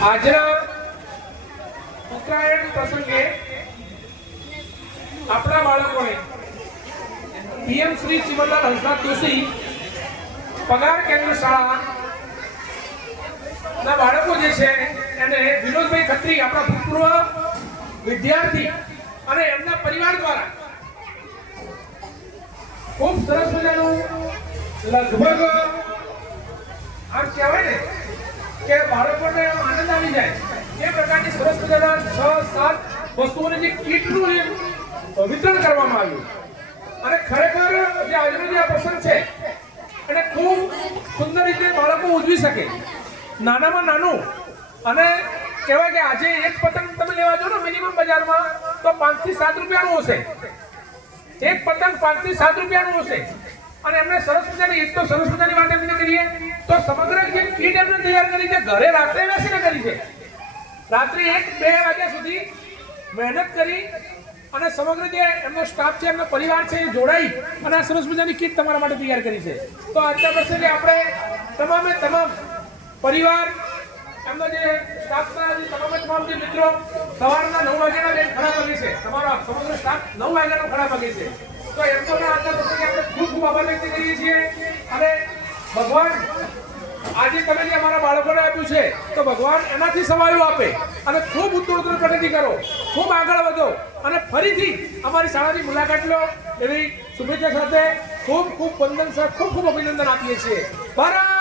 આજના ઉત્તરાયણ પ્રસંગે આપણા બાળકોને પીએમ શ્રી ચિમનલાલ હંસનાથ જોશી પગાર કેન્દ્ર શાળા ના બાળકો જે છે એને વિનોદભાઈ ખત્રી આપણા ભૂતપૂર્વ વિદ્યાર્થી અને એમના પરિવાર દ્વારા ખૂબ સરસ મજાનું લગભગ આમ કહેવાય ને કે બાળકોને આનંદ આવી જાય એ પ્રકારની સરસ મજાના 6-7 વસ્તુઓની જે કીટનું વિતરણ કરવામાં આવ્યું અને ખરેખર જે આજનો જે આ પ્રસંગ છે એને ખૂબ સુંદર રીતે બાળકો ઉજવી શકે નાનામાં નાનું અને કહેવાય કે આજે એક પતંગ તમે લેવા જાઓ ને મિનિમમ બજારમાં તો 5 થી 7 રૂપિયાનું હશે એક પતંગ 5 થી 7 રૂપિયાનું હશે અને એમને સરસ મજાની એક તો સરસ મજાની વાત એમને કરીએ તો સમગ્ર જે કીટ એમને તૈયાર કરી છે ઘરે રાત્રે બેસીને કરી છે રાત્રે 1-2 વાગ્યા સુધી મહેનત કરી અને સમગ્ર જે એમનો સ્ટાફ છે એમનો પરિવાર છે એ જોડાઈ અને આ સરસ મજાની કીટ તમારા માટે તૈયાર કરી છે તો આજના પ્રસંગે આપણે તમામે તમામ પરિવાર એમનો જે સ્ટાફના જે તમામ જે મિત્રો સવારના 9 વાગ્યાના બેન ખડા પગે છે તમારો સમગ્ર સ્ટાફ 9 વાગ્યાનો ખડા પગે છે તો એમનો આજના પ્રસંગે આપણે ખૂબ ખૂબ આભાર વ્યક્ત કરીએ છીએ અને ભગવાન આજે તમે જે અમારા બાળકોને આપ્યું છે તો ભગવાન એનાથી સવાયું આપે અને ખૂબ ઉત્તરોત્તર પ્રગતિ કરો ખૂબ આગળ વધો અને ફરીથી અમારી શાળાની મુલાકાત લો એવી શુભેચ્છા સાથે ખૂબ ખૂબ વંદન ખૂબ ખૂબ અભિનંદન આપીએ છીએ ભારત